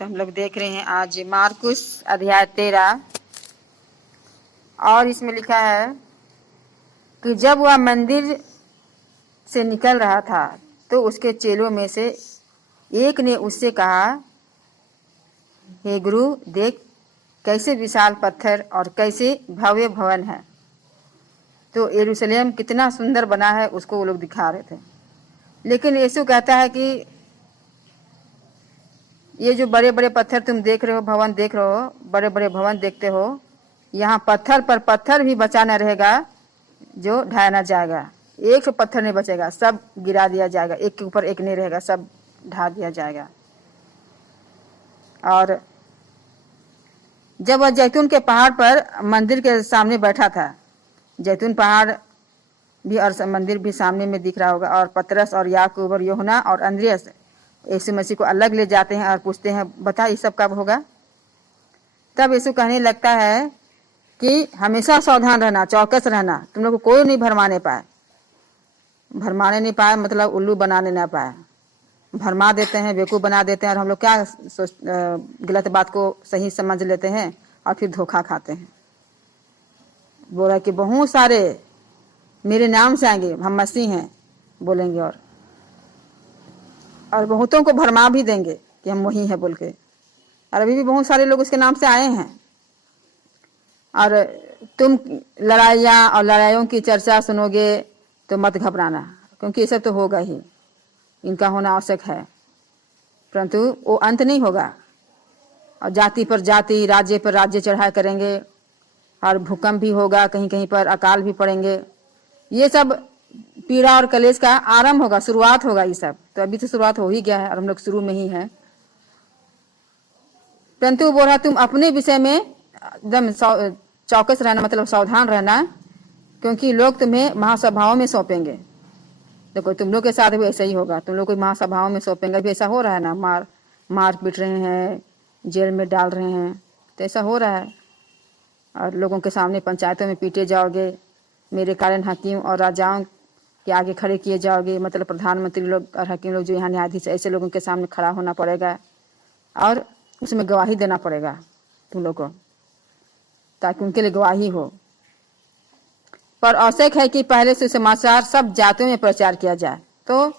तो हम लोग देख रहे हैं आज मार्कुस अध्याय 13 और इसमें लिखा है कि जब वह मंदिर से निकल रहा था तो उसके चेलों में से एक ने उससे कहा, हे गुरु, देख कैसे विशाल पत्थर और कैसे भव्य भवन है। तो यरूशलेम कितना सुंदर बना है उसको वो लोग दिखा रहे थे। लेकिन यीशु कहता है कि ये जो बड़े बड़े पत्थर तुम देख रहे हो, भवन देख रहे हो, बड़े बड़े भवन देखते हो, यहाँ पत्थर पर पत्थर भी बचा न रहेगा जो ढाया न जाएगा। एक सौ पत्थर नहीं बचेगा, सब गिरा दिया जाएगा, एक के ऊपर एक नहीं रहेगा, सब ढा दिया जाएगा। और जब वह जैतून के पहाड़ पर मंदिर के सामने बैठा था, जैतून पहाड़ भी और मंदिर भी सामने में दिख रहा होगा, और पतरस और याकूब और यूहन्ना और अंद्रियास यीशु मसीह को अलग ले जाते हैं और पूछते हैं, बता ये सब कब होगा। तब यीशु कहने लगता है कि हमेशा सावधान रहना, चौकस रहना, तुम लोग को कोई नहीं भरमाने पाए। भरमाने नहीं पाए मतलब उल्लू बनाने ना पाए। भरमा देते हैं, बेवकूफ़ बना देते हैं, और हम लोग क्या गलत बात को सही समझ लेते हैं और फिर धोखा खाते हैं। बोला कि बहुत सारे मेरे नाम से आएंगे, हम मसीह हैं बोलेंगे, और बहुतों को भरमा भी देंगे कि हम वही हैं बोल के। और अभी भी बहुत सारे लोग उसके नाम से आए हैं। और तुम लड़ाइयाँ और लड़ाइयों की चर्चा सुनोगे तो मत घबराना, क्योंकि ये सब तो होगा ही, इनका होना आवश्यक है, परंतु वो अंत नहीं होगा। और जाति पर जाति, राज्य पर राज्य चढ़ाई करेंगे, और भूकंप भी होगा, कहीं कहीं पर अकाल भी पड़ेंगे। ये सब पीड़ा और कलेश का आरंभ होगा, शुरुआत होगा ये सब। तो अभी तो शुरुआत हो ही गया है और हम लोग शुरू में ही हैं। परंतु बोल रहा तुम अपने विषय में एकदम चौकस रहना, मतलब सावधान रहना, क्योंकि लोग तुम्हें महासभाओं में सौंपेंगे। देखो तुम लोग के साथ भी ऐसा ही होगा, तुम लोग को महासभाओं में सौंपेंगे। अभी ऐसा हो रहा है ना, मार पीट रहे हैं, जेल में डाल रहे हैं, तो ऐसा हो रहा है। और लोगों के सामने पंचायतों में पीटे जाओगे, मेरे कारण हकीम और राजाओं के आगे खड़े किए जाओगे, मतलब प्रधानमंत्री लोग और हकीम लोग जो यहाँ न्यायाधीश, ऐसे लोगों के सामने खड़ा होना पड़ेगा और उसमें गवाही देना पड़ेगा तुम लोग को, ताकि उनके लिए गवाही हो। पर आवश्यक है कि पहले से समाचार सब जातियों में प्रचार किया जाए। तो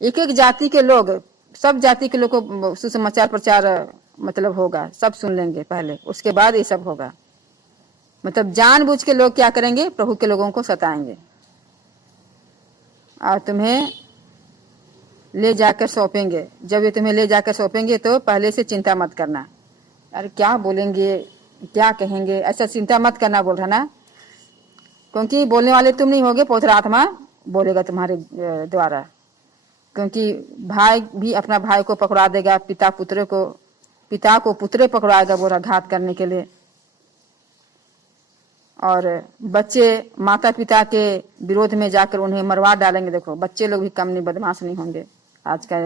एक एक जाति के लोग, सब जाति के लोग को सुसमाचार प्रचार मतलब होगा, सब सुन लेंगे पहले, उसके बाद ये सब होगा। मतलब जानबूझ के लोग क्या करेंगे, प्रभु के लोगों को सताएंगे और तुम्हें ले जाकर सौंपेंगे। जब ये तुम्हें ले जाकर सौंपेंगे तो पहले से चिंता मत करना, अरे क्या बोलेंगे, क्या कहेंगे, ऐसा चिंता मत करना बोल रहा ना, क्योंकि बोलने वाले तुम नहीं होगे, पवित्र आत्मा बोलेगा तुम्हारे द्वारा। क्योंकि भाई भी अपना भाई को पकड़ा देगा, पिता को पुत्र पकड़ाएगा, बोला घात करने के लिए। और बच्चे माता पिता के विरोध में जाकर उन्हें मरवा डालेंगे। देखो बच्चे लोग भी कम नहीं, बदमाश नहीं होंगे आज का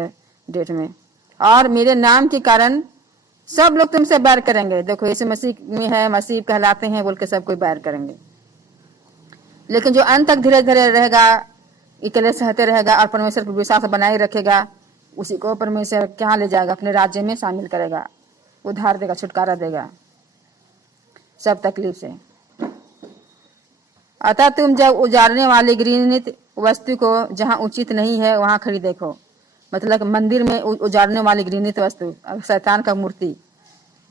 डेट में। और मेरे नाम के कारण सब लोग तुमसे बैर करेंगे। देखो यीशु मसीह में है, मसीह कहलाते हैं बोल के सब कोई बैर करेंगे। लेकिन जो अंत तक धीरे धीरे रहेगा, अकेले सहते रहेगा और परमेश्वर पर विश्वास बनाए रखेगा, उसी को परमेश्वर क्या ले जाएगा, अपने राज्य में शामिल करेगा, उद्धार देगा, छुटकारा देगा सब तकलीफ से। अतः तुम जब उजाड़ने वाली घृणित वस्तु को जहाँ उचित नहीं है वहाँ खड़ी देखो। मतलब मंदिर में उजाड़ने वाली घृणित वस्तु, शैतान का मूर्ति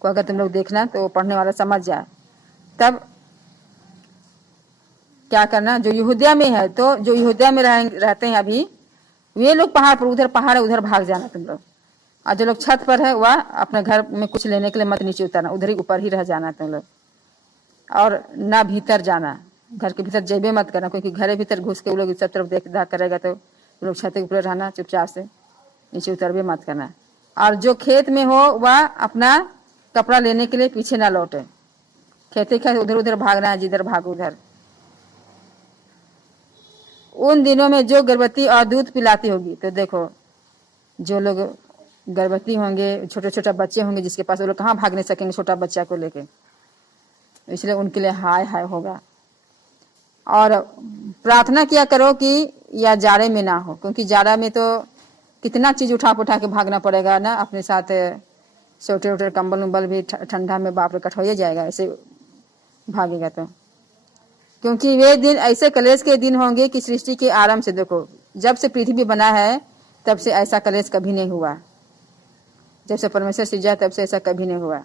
को अगर तुम लोग देखना तो पढ़ने वाला समझ जाए। तब क्या करना, जो यहूदिया में है, तो जो यहूदिया में रहते हैं अभी, वे लोग पहाड़ पर, उधर पहाड़ है उधर भाग जाना तुम लोग। और जो लोग छत पर है वह अपने घर में कुछ लेने के लिए मत नीचे उतरना, उधर ही ऊपर ही रह जाना तुम लोग। और ना भीतर जाना, घर के भीतर जेबे मत करना, क्योंकि घरे भीतर घुस के वो लोग सब तरफ देख दाख करेगा तो वो लोग छत के ऊपर रहना, चुपचाप से नीचे उतरबे मत करना। और जो खेत में हो वह अपना कपड़ा लेने के लिए पीछे ना लौटे, खेते उधर उधर भागना है, जिधर भागो उधर। उन दिनों में जो गर्भवती और दूध पिलाती होगी, तो देखो जो लोग गर्भवती होंगे, छोटे छोटे बच्चे होंगे जिसके पास, वो लोग कहाँ भाग नहीं सकेंगे छोटा बच्चा को लेके, इसलिए उनके लिए हाय हाय होगा। और प्रार्थना किया करो कि या जाड़े में ना हो, क्योंकि जाड़ा में तो कितना चीज उठा के भागना पड़ेगा ना अपने साथ, स्वेटर वेटर कंबल उम्बल भी ठंडा में बाप रे कट हो जाएगा ऐसे भागेगा तो। क्योंकि वे दिन ऐसे कलेश के दिन होंगे कि सृष्टि के आरंभ से, देखो जब से पृथ्वी बना है तब से ऐसा कलेश कभी नहीं हुआ। जब से परमेश्वर सृजा तब से ऐसा कभी नहीं हुआ,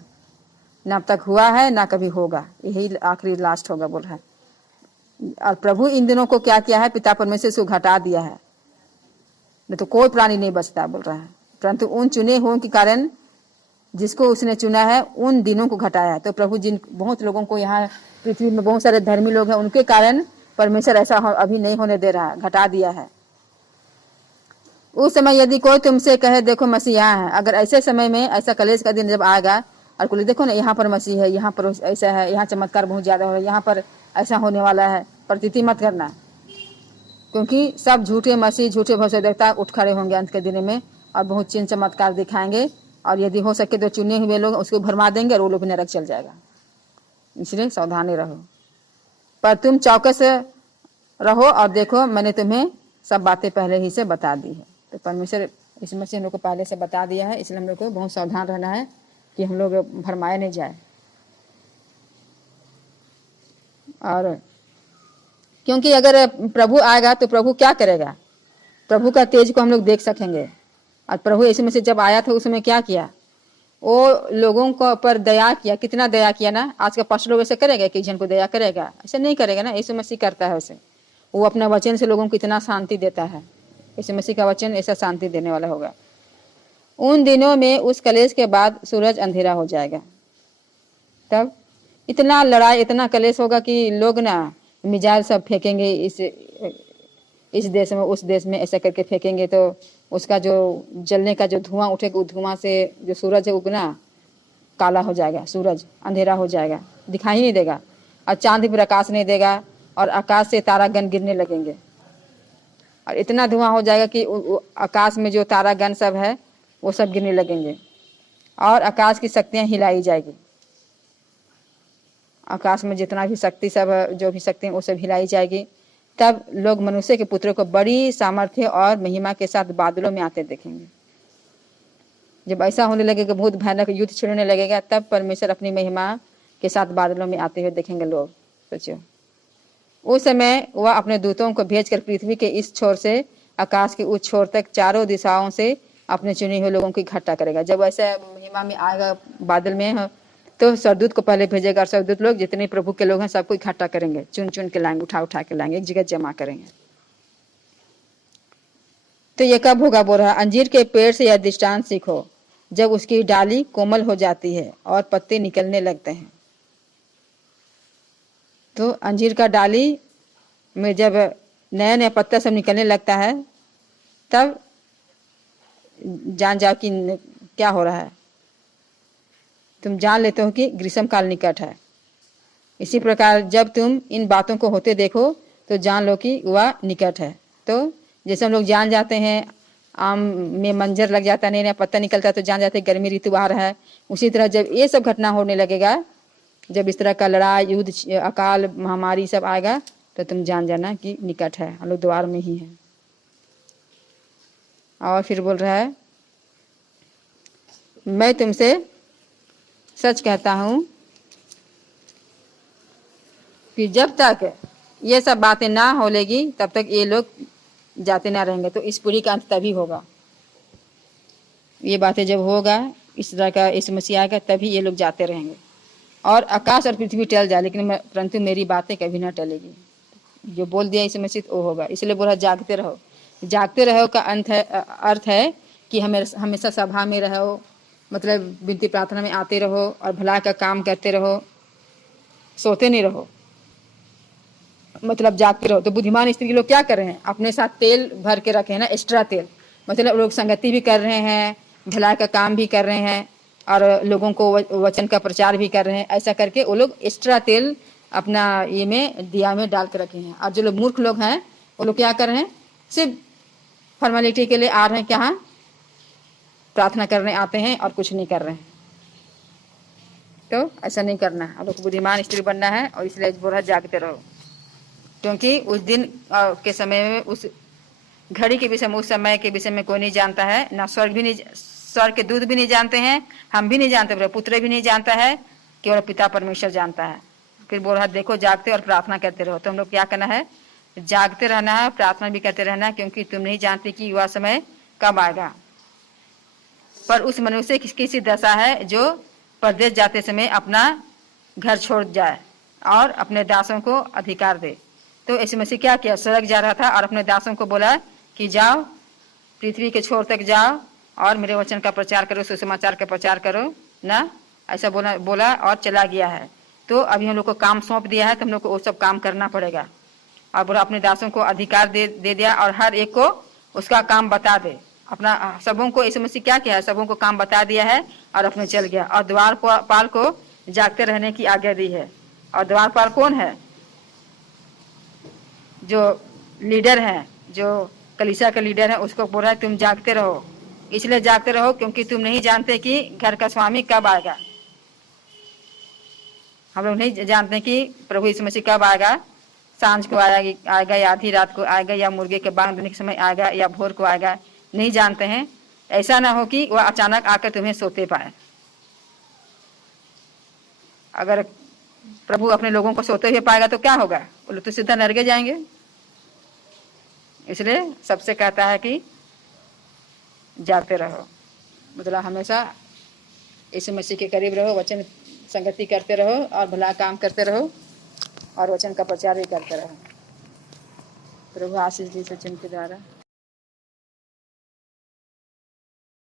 ना अब तक हुआ है ना कभी होगा। यही आखिरी लास्ट होगा बोल रहा है। और प्रभु इन दिनों को क्या किया है, पिता परमेश्वर से घटा दिया है, नहीं तो कोई प्राणी नहीं बचता बोल रहा है। परंतु उन चुने हुओं के कारण, जिसको उसने चुना है, उन दिनों को घटाया है। तो प्रभु जिन बहुत लोगों को, यहाँ पृथ्वी में बहुत सारे धर्मी लोग हैं, उनके कारण परमेश्वर ऐसा अभी नहीं होने दे रहा, घटा दिया है। उस समय यदि कोई तुमसे कहे देखो मसीह यहाँ है, अगर ऐसे समय में ऐसा कलेश का दिन जब आएगा और कोई देखो ना यहाँ पर मसीह है, यहाँ पर ऐसा है, यहाँ चमत्कार बहुत ज्यादा हो रहा है, यहाँ पर ऐसा होने वाला है, प्रतीति मत करना। क्योंकि सब झूठे मसीह, झूठे भविष्यद्वक्ता उठ खड़े होंगे अंत के दिन में और बहुत चिन्ह चमत्कार दिखाएंगे। और यदि हो सके तो चुने हुए लोग उसको भरमा देंगे और वो लोग नरक चल जाएगा। इसलिए सावधानी रहो, पर तुम चौकस रहो और देखो मैंने तुम्हें सब बातें पहले ही से बता दी है। तो परमेश्वर इस मसीह हम लोग को पहले से बता दिया है, इसलिए हम लोग को बहुत सावधान रहना है कि हम लोग भरमाए नहीं जाए। और क्योंकि अगर प्रभु आएगा तो प्रभु क्या करेगा, प्रभु का तेज को हम लोग देख सकेंगे। और प्रभु यीशु मसीह जब आया था उसमें क्या किया, वो लोगों को पर दया किया, कितना दया किया ना। आज का पास्टर लोग ऐसे करेगा कि जन को दया करेगा, ऐसे नहीं करेगा ना। यीशु मसीह करता है उसे, वो अपना वचन से लोगों को इतना शांति देता है। यीशु मसीह का वचन ऐसा शांति देने वाला होगा। उन दिनों में उस कलेश के बाद सूरज अंधेरा हो जाएगा, तब इतना लड़ाई, इतना कलेश होगा कि लोग ना मिजाइल सब फेंकेंगे, इस देश में उस देश में ऐसा करके फेंकेंगे, तो उसका जो जलने का जो धुआं उठेगा, उस धुआं से जो सूरज है उगना काला हो जाएगा, सूरज अंधेरा हो जाएगा, दिखाई नहीं देगा। और चांद भी प्रकाश नहीं देगा और आकाश से तारागण गिरने लगेंगे। और इतना धुआं हो जाएगा कि आकाश में जो तारागण सब है वो सब गिरने लगेंगे और आकाश की शक्तियाँ हिलाई जाएगी। आकाश में जितना भी शक्ति सब, जो भी शक्ति वो सब हिलाई जाएगी। तब लोग मनुष्य के पुत्र को बड़ी सामर्थ्य और महिमा के साथ बादलों में आते देखेंगे। जब ऐसा होने लगेगा, बहुत भयानक युद्ध छिड़ने लगेगा, तब परमेश्वर अपनी महिमा के साथ बादलों में आते हुए देखेंगे लोग। सोचिए, उस समय वह अपने दूतों को भेजकर पृथ्वी के इस छोर से आकाश के उस छोर तक चारों दिशाओं से अपने चुने हुए लोगों की इकट्ठा करेगा। जब ऐसा महिमा में आएगा बादल में, तो सरदूत को पहले भेजेगा और सरदूत लोग जितने प्रभु के लोग हैं सबको इकट्ठा करेंगे, चुन चुन के लाएंगे, उठा उठा के लाएंगे, एक जगह जमा करेंगे। तो ये कब होगा बोल रहा, अंजीर के पेड़ से यह दृष्टांत सीखो, जब उसकी डाली कोमल हो जाती है और पत्ते निकलने लगते हैं। तो अंजीर का डाली में जब नया नया पत्ता सब निकलने लगता है, तब जान जाओ कि क्या हो रहा है, तुम जान लेते हो कि ग्रीष्म काल निकट है। इसी प्रकार जब तुम इन बातों को होते देखो तो जान लो कि वह निकट है। तो जैसे हम लोग जान जाते हैं, आम में मंजर लग जाता है, नया नया पत्ता निकलता है, तो जान जाते हैं गर्मी ऋतु आ रहा है। उसी तरह जब ये सब घटना होने लगेगा, जब इस तरह का लड़ाई, युद्ध, अकाल, महामारी सब आएगा, तो तुम जान जाना कि निकट है, हम लोग द्वार में ही है। और फिर बोल रहा है, मैं तुमसे सच कहता हूं कि जब तक ये सब बातें ना हो लेगी तब तक ये लोग जाते ना रहेंगे। तो इस पूरी का अंत तभी होगा, ये बातें जब होगा, इस तरह का इस मसीह आएगा, तभी ये लोग जाते रहेंगे। और आकाश और पृथ्वी टल जाए लेकिन परंतु मेरी बातें कभी ना टलेगी। जो बोल दिया इस मसीह वो होगा। इसलिए बोला जागते रहो। जागते रहो का अर्थ है कि हमेशा सभा में रहो, मतलब विनती प्रार्थना में आते रहो और भला का काम करते रहो, सोते नहीं रहो, मतलब जागते रहो। तो बुद्धिमान स्त्री लोग क्या कर रहे हैं, अपने साथ तेल भर के रखे हैं ना, एक्स्ट्रा तेल, मतलब लोग संगति भी कर रहे हैं, भलाई का काम भी कर रहे हैं और लोगों को वचन का प्रचार भी कर रहे हैं। ऐसा करके वो लोग एक्स्ट्रा तेल अपना ये में दिया में डाल के रखे हैं। और जो लोग मूर्ख लोग हैं वो लोग क्या कर रहे हैं, सिर्फ फॉर्मेलिटी के लिए आ रहे हैं, क्या प्रार्थना करने आते हैं और कुछ नहीं कर रहे हैं। तो ऐसा नहीं करना, आप लोग बुद्धिमान स्त्री बनना है। और इसलिए बोला जागते रहो, क्योंकि उस दिन के समय में, उस घड़ी के विषय में, उस समय के विषय में कोई नहीं जानता है, ना स्वर्ग भी नहीं, स्वर्ग के दूत भी नहीं जानते हैं, हम भी नहीं जानते, प्रभु पुत्र भी नहीं जानता है, केवल पिता परमेश्वर जानता है। फिर बोल रहा देखो जागते और प्रार्थना करते रहो। तो हम लोग क्या करना है, जागते रहना है, प्रार्थना भी करते रहना है, क्योंकि तुम नहीं जानते कि वह समय कब आएगा। पर उस मनुष्य की किसी दशा है जो परदेश जाते समय अपना घर छोड़ जाए और अपने दासों को अधिकार दे। तो यीशु मसीह क्या किया, सड़क जा रहा था और अपने दासों को बोला कि जाओ पृथ्वी के छोर तक जाओ और मेरे वचन का प्रचार करो, सुसमाचार का प्रचार करो ना, ऐसा बोला और चला गया है। तो अभी हम लोग को काम सौंप दिया है, तो हम लोग को वो सब काम करना पड़ेगा। और बोला अपने दासों को अधिकार दे दिया और हर एक को उसका काम बता दे। अपना सबों को यीशु मसीह क्या किया है, सबों को काम बता दिया है और अपने चल गया। और द्वारपाल को जागते रहने की आज्ञा दी है। और द्वारपाल कौन है, जो लीडर है, जो कलीसिया का लीडर है, उसको बोल रहा है तुम जागते रहो। इसलिए जागते रहो क्योंकि तुम नहीं जानते कि घर का स्वामी कब आएगा। हम लोग नहीं जानते कि प्रभु यीशु मसीह कब आएगा, सांझ को आएगा या आधी रात को आएगा या मुर्गे के बांग देने के समय आएगा या भोर को आएगा, नहीं जानते हैं। ऐसा ना हो कि वह अचानक आकर तुम्हें सोते पाए। अगर प्रभु अपने लोगों को सोते हुए पाएगा तो क्या होगा, वो लोग तो सीधा नरके जाएंगे। इसलिए सबसे कहता है कि जागते रहो, मतलब हमेशा यीशु मसीह के करीब रहो, वचन संगति करते रहो और भला काम करते रहो और वचन का प्रचार भी करते रहो। प्रभु आशीष दी सचिन के द्वारा।